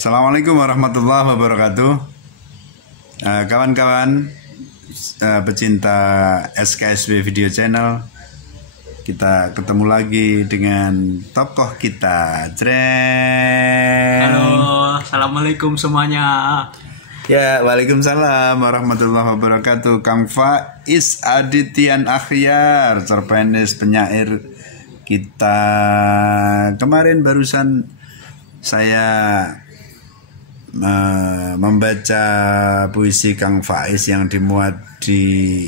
Assalamualaikum warahmatullahi wabarakatuh. Kawan-kawan pecinta SKSW Video Channel, kita ketemu lagi dengan tokoh kita. Halo, assalamualaikum semuanya. Ya, waalaikumsalam warahmatullahi wabarakatuh. Kang Faiz Adityan Akhyar, cerpenis penyair kita. Kemarin barusan saya membaca puisi Kang Faiz yang dimuat di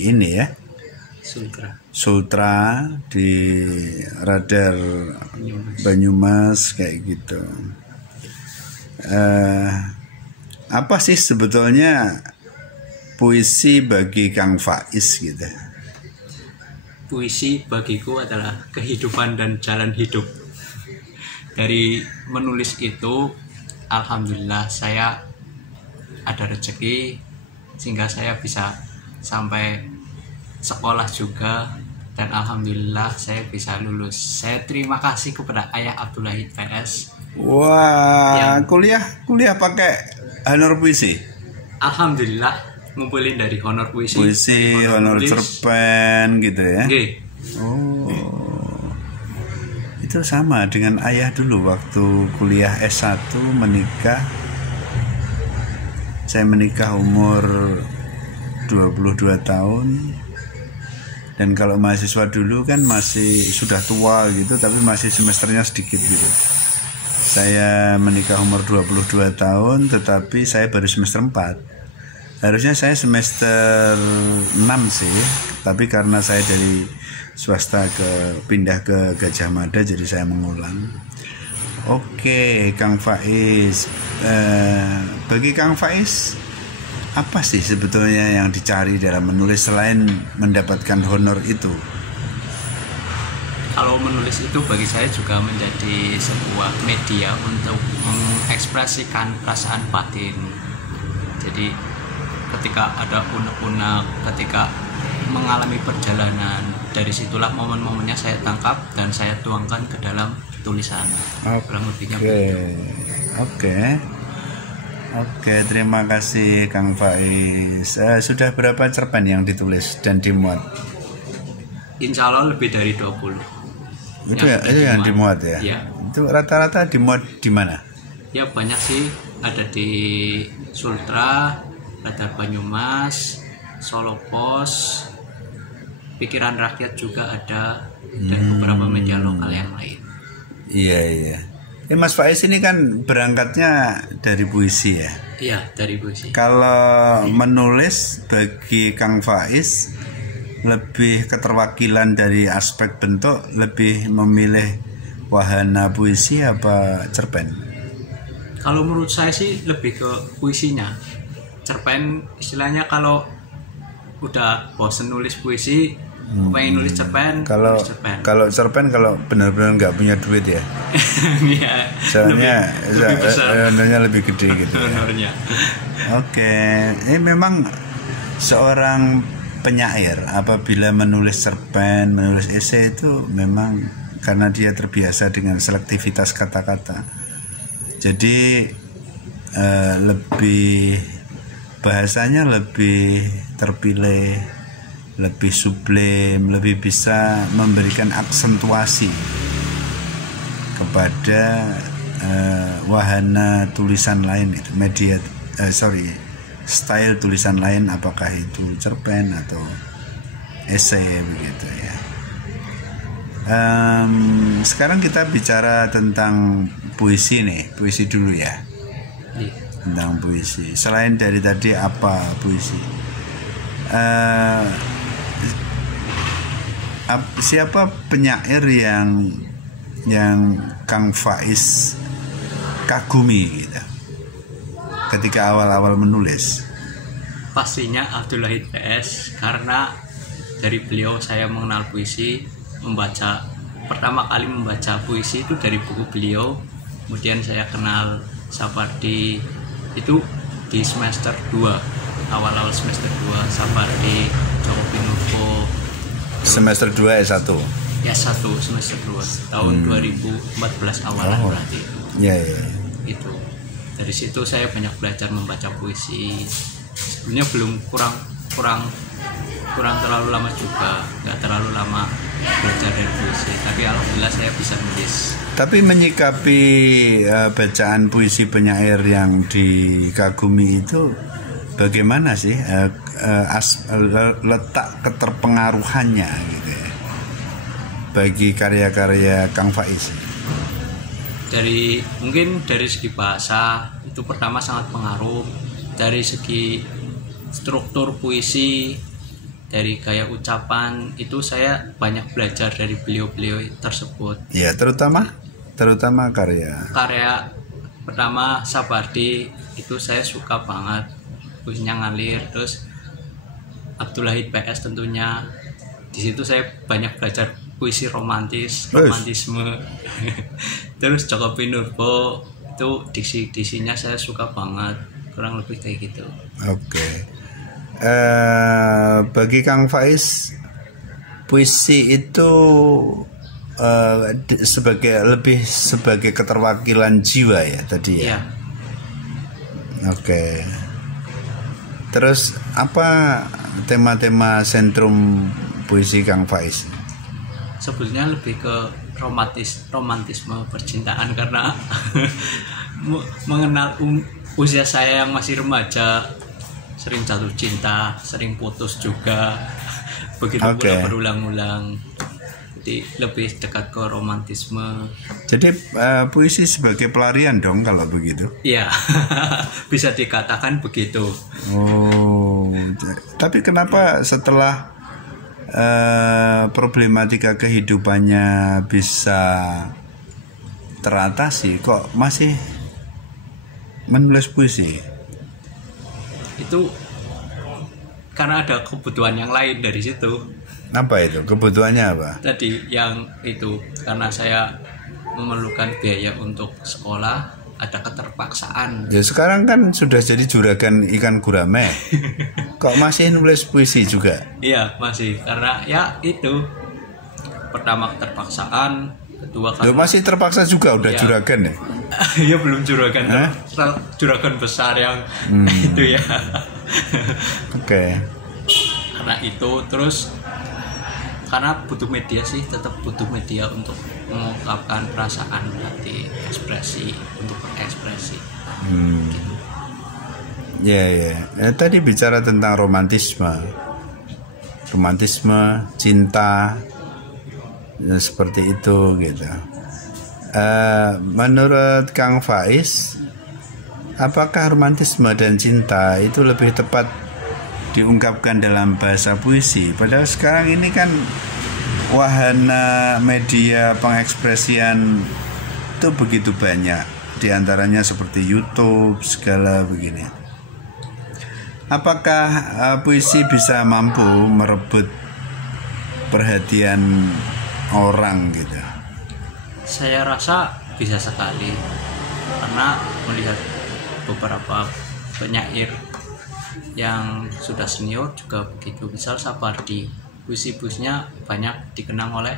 ini ya, Sultra di Radar Banyumas kayak gitu. Apa sih sebetulnya puisi bagi Kang Faiz gitu? Puisi bagiku adalah kehidupan dan jalan hidup. Dari menulis itu, alhamdulillah saya ada rezeki sehingga saya bisa sampai sekolah juga, dan alhamdulillah saya bisa lulus. Saya terima kasih kepada Ayah Abdullah PS. Wah, kuliah pakai honor puisi. Alhamdulillah ngumpulin dari honor puisi, honor cerpen gitu ya. Okay. Oh. Itu sama dengan ayah dulu waktu kuliah S1 menikah. Saya menikah umur 22 tahun. Dan kalau mahasiswa dulu kan masih sudah tua gitu, tapi masih semesternya sedikit gitu. Saya menikah umur 22 tahun, tetapi saya baru semester 4. Harusnya saya semester 6 sih, tapi karena saya dari swasta pindah ke Gajah Mada, jadi saya mengulang. Oke, Kang Faiz, bagi Kang Faiz apa sih sebetulnya yang dicari dalam menulis selain mendapatkan honor itu? Kalau menulis itu bagi saya juga menjadi sebuah media untuk mengekspresikan perasaan batin. Jadi ketika ada unek-unek, ketika mengalami perjalanan, dari situlah momen-momennya saya tangkap dan saya tuangkan ke dalam tulisan. Oke, terima kasih Kang Faiz. Sudah berapa cerpen yang ditulis dan dimuat? Insya Allah lebih dari 20. Itu yang dimuat ya? Iya. Itu rata-rata dimuat di mana? Ya banyak sih, ada di Sultra, Radar Banyumas, Solo Pos, Pikiran Rakyat juga ada, dan beberapa media lokal yang lain. Iya. Mas Faiz ini kan berangkatnya dari puisi ya? Iya, dari puisi. Kalau menulis bagi Kang Faiz lebih keterwakilan dari aspek bentuk, lebih memilih wahana puisi apa cerpen? Kalau menurut saya sih lebih ke puisinya. Cerpen istilahnya kalau udah bosen nulis puisi, pengen nulis cerpen. Kalau cerpen kalau benar-benar nggak punya duit ya. Iya. Soalnya honornya lebih gede gitu. Honornya. Oke, ini memang seorang penyair apabila menulis cerpen, menulis esai itu memang karena dia terbiasa dengan selektivitas kata-kata. Jadi lebih bahasanya lebih terpilih, lebih sublim, lebih bisa memberikan aksentuasi kepada wahana tulisan lain itu, style tulisan lain, apakah itu cerpen atau esai begitu ya. Sekarang kita bicara tentang puisi nih, puisi dulu ya. Tentang puisi. Selain dari tadi apa puisi? Siapa penyair yang Kang Faiz kagumi gitu ketika awal-awal menulis? Pastinya Abdullah PS, karena dari beliau saya mengenal puisi, pertama kali membaca puisi itu dari buku beliau. Kemudian saya kenal Sapardi itu di semester 2, awal-awal semester 2, Sapardi, Joko Pinurbo. Semester 2 S1? Ya, semester 2 tahun 2014 awalan berarti. Iya. Itu dari situ saya banyak belajar membaca puisi. Sebenarnya belum kurang terlalu lama juga, nggak terlalu lama belajar dari puisi, tapi alhamdulillah saya bisa nulis. Tapi menyikapi bacaan puisi penyair yang dikagumi itu bagaimana sih letak keterpengaruhannya gitu ya bagi karya-karya Kang Faiz? Mungkin dari segi bahasa itu pertama sangat pengaruh, dari segi struktur puisi, dari gaya ucapan itu saya banyak belajar dari beliau-beliau tersebut. Ya, terutama karya pertama Sapardi itu saya suka banget, puisinya ngalir. Terus Abdul Wahid PS tentunya, di situ saya banyak belajar puisi romantisme. Terus Joko Pinurbo itu diksi-diksinya saya suka banget, kurang lebih kayak gitu. Oke. Bagi Kang Faiz, puisi itu sebagai keterwakilan jiwa ya tadi ya. Iya. Oke. Terus apa tema-tema sentrum puisi Kang Faiz? Sebetulnya lebih ke romantisme percintaan, karena mengenal usia saya yang masih remaja, sering jatuh cinta, sering putus juga, begitu pula berulang-ulang. Jadi lebih dekat ke romantisme. Jadi puisi sebagai pelarian dong kalau begitu? Iya, bisa dikatakan begitu. Oh, tapi kenapa setelah problematika kehidupannya bisa teratasi kok masih menulis puisi? Itu karena ada kebutuhan yang lain dari situ. Apa itu? Kebutuhannya apa? Tadi yang itu, karena saya memerlukan biaya untuk sekolah, ada keterpaksaan. Ya sekarang kan sudah jadi juragan ikan gurame. Kok masih nulis puisi juga? Iya masih, karena ya itu, pertama keterpaksaan, kedua karena masih terpaksa juga udah ya. Juragan ya? Ya belum juragan, juragan besar yang itu ya. Oke. Karena itu, terus karena butuh media sih, tetap butuh media untuk mengungkapkan perasaan, hati, ekspresi, untuk berekspresi. Gitu. Ya. Tadi bicara tentang romantisme, cinta, ya, seperti itu gitu. Menurut Kang Faiz, apakah romantisme dan cinta itu lebih tepat diungkapkan dalam bahasa puisi? Padahal sekarang ini kan wahana media pengekspresian itu begitu banyak, diantaranya seperti YouTube segala begini. Apakah puisi bisa mampu merebut perhatian orang gitu? Saya rasa bisa sekali, karena melihat beberapa penyair yang sudah senior juga begitu. Misal Sapardi, puisi-puisinya banyak dikenang oleh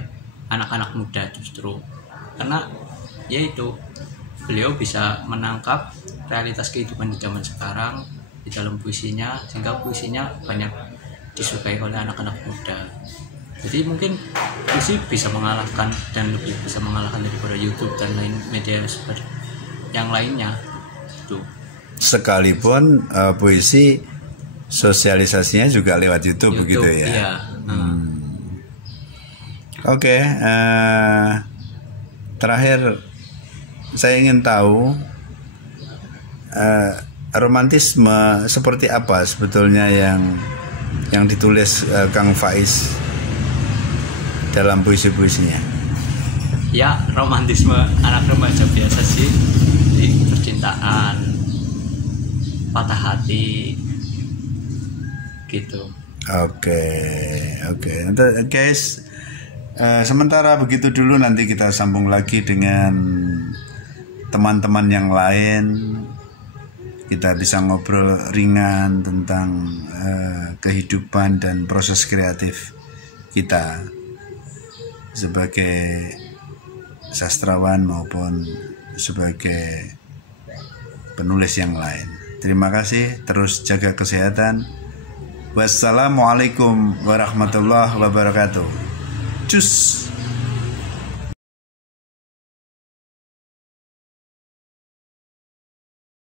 anak-anak muda justru, karena yaitu beliau bisa menangkap realitas kehidupan di zaman sekarang di dalam puisinya, sehingga puisinya banyak disukai oleh anak-anak muda. Jadi mungkin puisi bisa mengalahkan, dan lebih bisa mengalahkan daripada YouTube dan lain media seperti yang lainnya itu. Sekalipun puisi sosialisasinya juga lewat YouTube begitu ya. Iya. Oke, terakhir saya ingin tahu romantisme seperti apa sebetulnya yang ditulis Kang Faiz dalam puisi-puisinya. Ya, romantisme anak remaja biasa sih, di percintaan, patah hati gitu. Oke. Guys, sementara begitu dulu, nanti kita sambung lagi dengan teman-teman yang lain. Kita bisa ngobrol ringan tentang kehidupan dan proses kreatif kita sebagai sastrawan maupun sebagai penulis yang lain. Terima kasih, terus jaga kesehatan. Wassalamualaikum warahmatullahi wabarakatuh. Cus.